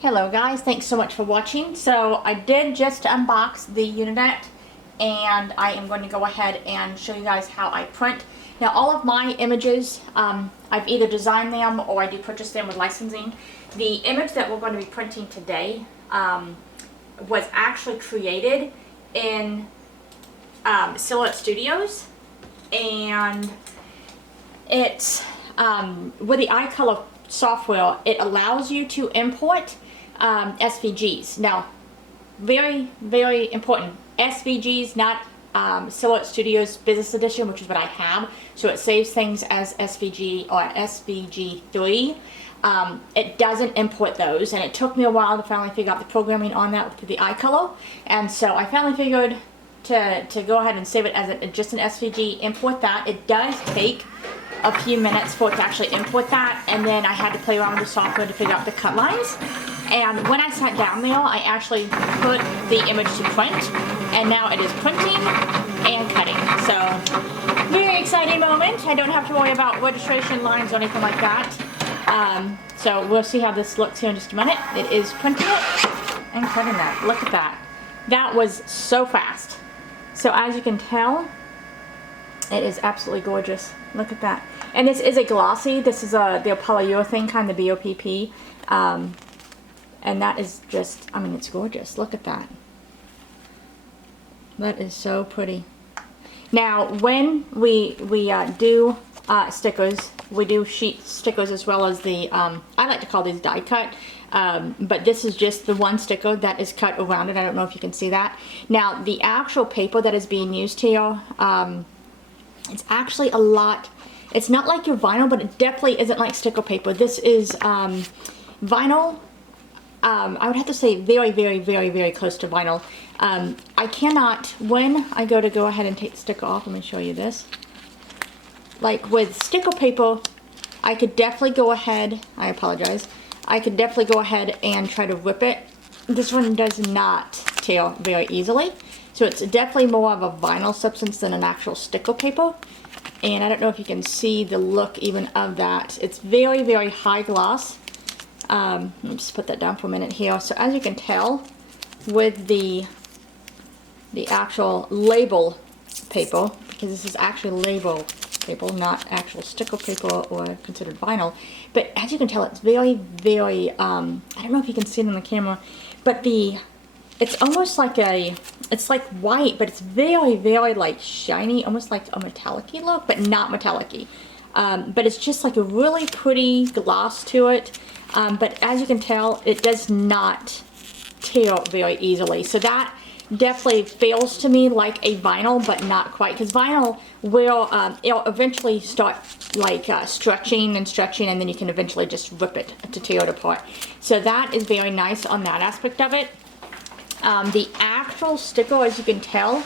Hello guys, thanks so much for watching. So I did just unbox the Uninet and I am going to go ahead and show you guys how I print. Now all of my images, I've either designed them or I do purchase them with licensing. The image that we're going to be printing today was actually created in Silhouette Studios, and it's with the iColor software, it allows you to import SVGs. Now, very, very important, SVGs, not Silhouette Studios Business Edition, which is what I have. So it saves things as SVG or SVG3. It doesn't import those, and it took me a while to finally figure out the programming on that through the iColor. And so I finally figured to go ahead and save it as just an SVG, import that. It does take a few minutes for it to actually import that, and then I had to play around with the software to figure out the cut lines. And when I sat down there, I actually put the image to print, and now it is printing and cutting. So, very exciting moment. I don't have to worry about registration lines or anything like that. So we'll see how this looks here in just a minute. It is printing it and cutting that. Look at that. That was so fast. So as you can tell, it is absolutely gorgeous. Look at that. And this is a glossy. This is the polyurethane kind, the BOPP. And that is just, I mean, it's gorgeous. Look at that. That is so pretty. Now, when we do stickers, we do sheet stickers as well as the, I like to call these die cut. But this is just the one sticker that is cut around it. I don't know if you can see that. Now, the actual paper that is being used here, it's actually a lot, it's not like your vinyl, but it definitely isn't like sticker paper. This is vinyl. I would have to say very, very, very, very close to vinyl. I cannot, when I go ahead and take the sticker off, let me show you this. Like with sticker paper, I could definitely go ahead, I apologize, I could definitely go ahead and try to rip it. This one does not tear very easily. So it's definitely more of a vinyl substance than an actual sticker paper. And I don't know if you can see the look even of that. It's very, very high gloss. Let me just put that down for a minute here. So as you can tell, with the actual label paper, because this is actually label paper, not actual sticker paper or considered vinyl. But as you can tell, it's very, very, I don't know if you can see it on the camera, but it's almost like it's like white, but it's very, very like shiny, almost like a metallic-y look, but not metallic-y. But it's just like a really pretty gloss to it. But as you can tell, it does not tear very easily. So that definitely feels to me like a vinyl, but not quite, because vinyl will it'll eventually start like stretching and stretching, and then you can eventually just rip it to tear it apart. So that is very nice on that aspect of it. The actual sticker, as you can tell,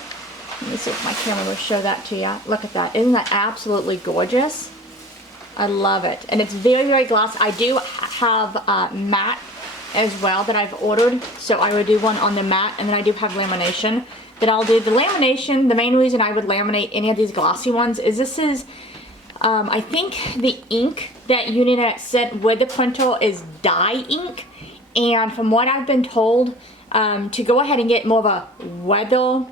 let me see if my camera will show that to you. Look at that. Isn't that absolutely gorgeous? I love it. And it's very, very glossy. I do have matte as well that I've ordered. So I would do one on the matte, and then I do have lamination that I'll do. The lamination, the main reason I would laminate any of these glossy ones is this is, I think the ink that Uninet sent with the printer is dye ink. And from what I've been told, to go ahead and get more of a weather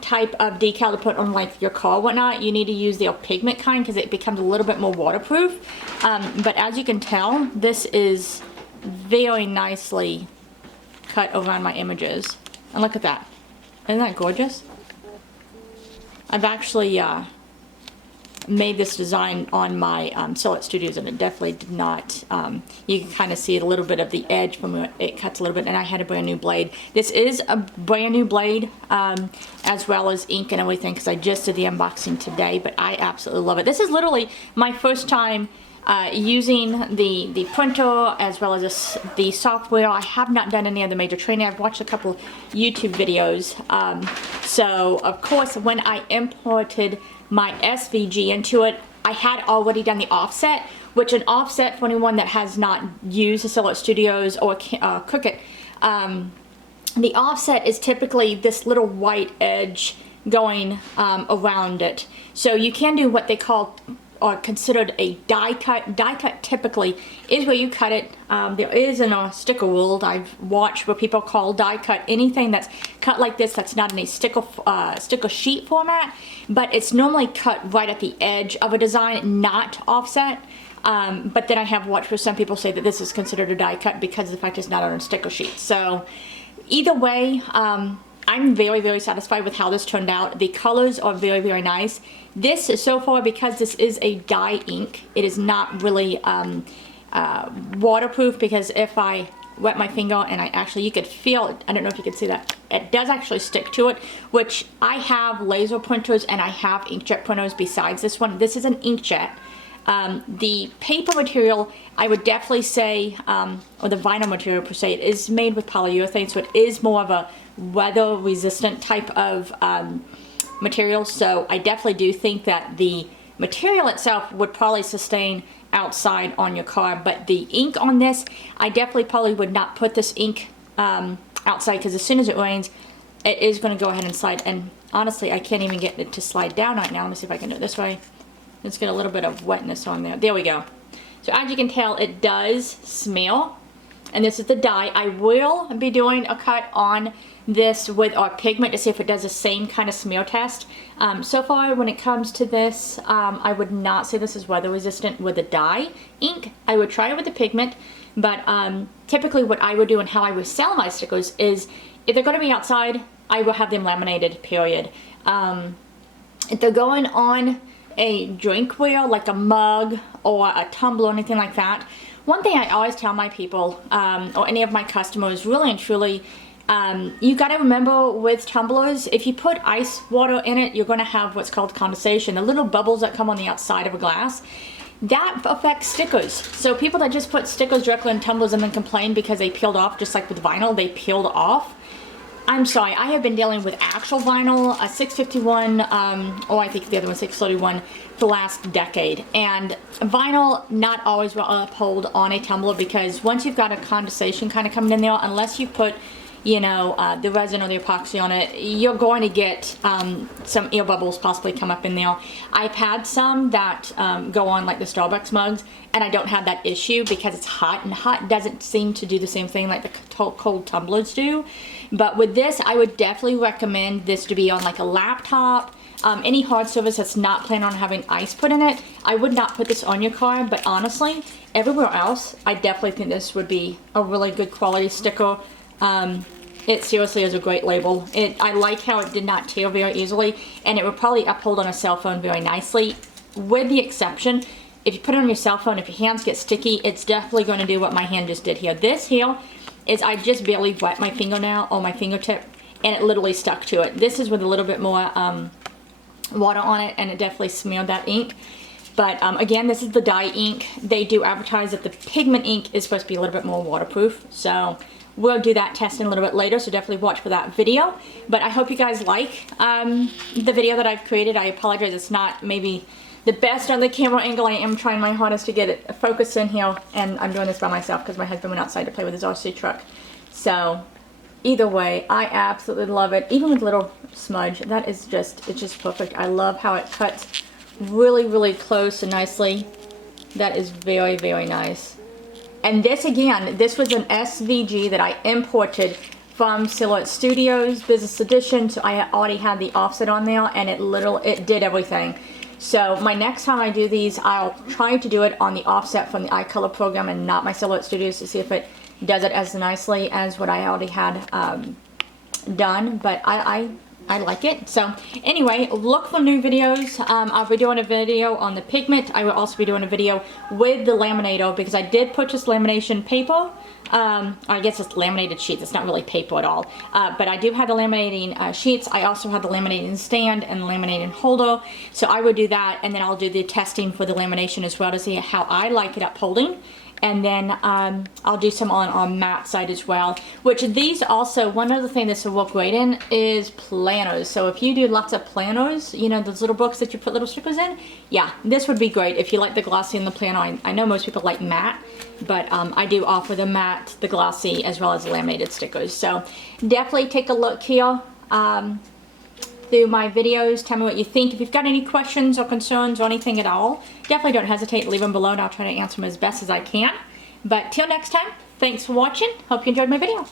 type of decal to put on like your car or whatnot, you need to use the pigment kind, because it becomes a little bit more waterproof. But as you can tell, this is very nicely cut around my images. And look at that. Isn't that gorgeous? I've actually made this design on my Silhouette Studios, and it definitely did not, you can kind of see it a little bit of the edge from where it cuts a little bit, and I had a brand new blade. This is a brand new blade, as well as ink and everything, because I just did the unboxing today, but I absolutely love it. This is literally my first time using the printer as well as the software. I have not done any of the major training. I've watched a couple YouTube videos. So of course, when I imported my SVG into it, I had already done the offset, which an offset, for anyone that has not used the Silhouette Studios or Cricut, the offset is typically this little white edge going around it. So you can do what they call are considered a die cut. Die cut typically is where you cut it. There is in our sticker world, I've watched where people call die cut anything that's cut like this that's not in a sticker sheet format, but it's normally cut right at the edge of a design, not offset. But then I have watched where some people say that this is considered a die cut because of the fact it's not on a sticker sheet. So either way, I'm very, very satisfied with how this turned out. The colors are very, very nice. This is so far, because this is a dye ink, it is not really waterproof, because if I wet my finger and you could feel it, I don't know if you can see that, it does actually stick to it, which I have laser printers and I have inkjet printers besides this one. This is an inkjet. The paper material, I would definitely say, or the vinyl material per se, it is made with polyurethane, so it is more of a weather resistant type of material. So I definitely do think that the material itself would probably sustain outside on your car, but the ink on this, I definitely probably would not put this ink outside, because as soon as it rains, it is going to go ahead and slide. And honestly, I can't even get it to slide down right now. Let me see if I can do it this way. Let's get a little bit of wetness on there. There we go. So as you can tell, it does smell. And this is the dye. I will be doing a cut on this with our pigment to see if it does the same kind of smear test. So far, when it comes to this, I would not say this is weather resistant with the dye ink. I would try it with the pigment, but typically what I would do and how I would sell my stickers is, if they're going to be outside, I will have them laminated, period. If they're going on a drinkware, like a mug or a tumbler or anything like that, one thing I always tell my people, or any of my customers, really and truly, you got to remember with tumblers, if you put ice water in it, you're going to have what's called condensation, the little bubbles that come on the outside of a glass. That affects stickers. So people that just put stickers directly in tumblers and then complain because they peeled off, just like with vinyl, they peeled off. I'm sorry, I have been dealing with actual vinyl, a 651, or I think the other one 631, for the last decade. And vinyl not always will uphold on a tumbler, because once you've got a condensation kind of coming in there, unless you put, you know, the resin or the epoxy on it, you're going to get some air bubbles possibly come up in there. I've had some that go on like the Starbucks mugs, and I don't have that issue because it's hot, and hot doesn't seem to do the same thing like the cold tumblers do. But with this, I would definitely recommend this to be on like a laptop, any hard surface that's not planning on having ice put in it. I would not put this on your car, but honestly, everywhere else, I definitely think this would be a really good quality sticker. It seriously is a great label. I like how it did not tear very easily, and it would probably uphold on a cell phone very nicely, with the exception, if you put it on your cell phone, if your hands get sticky, it's definitely going to do what my hand just did here. This here is, I just barely wet my fingernail or my fingertip, and it literally stuck to it. This is with a little bit more water on it, and it definitely smeared that ink. But again, this is the dye ink. They do advertise that the pigment ink is supposed to be a little bit more waterproof, so we'll do that testing a little bit later, so definitely watch for that video. But I hope you guys like the video that I've created. I apologize, it's not maybe the best on the camera angle. I am trying my hardest to get it focused in here, and I'm doing this by myself because my husband went outside to play with his RC truck. So either way, I absolutely love it. Even with little smudge, that is just, it's just perfect. I love how it cuts really, really close and nicely. That is very, very nice. And this, again, this was an SVG that I imported from Silhouette Studios Business Edition, so I already had the offset on there, and it did everything. So my next time I do these, I'll try to do it on the offset from the iColor program and not my Silhouette Studios, to see if it does it as nicely as what I already had done. But I like it. So anyway, look for new videos. I'll be doing a video on the pigment. I will also be doing a video with the laminator, because I did purchase lamination paper. I guess it's laminated sheets. It's not really paper at all. But I do have the laminating sheets. I also have the laminating stand and laminating holder. So I would do that, and then I'll do the testing for the lamination as well to see how I like it upholding. And then I'll do some on our matte side as well, which these also, one other thing this will work great in is planners. So if you do lots of planners, you know, those little books that you put little stickers in, yeah, this would be great if you like the glossy and the planner. I know most people like matte, but I do offer the matte, the glossy, as well as the laminated stickers. So definitely take a look here. through my videos. Tell me what you think. If you've got any questions or concerns or anything at all, definitely don't hesitate to leave them below and I'll try to answer them as best as I can. But till next time, thanks for watching. Hope you enjoyed my video.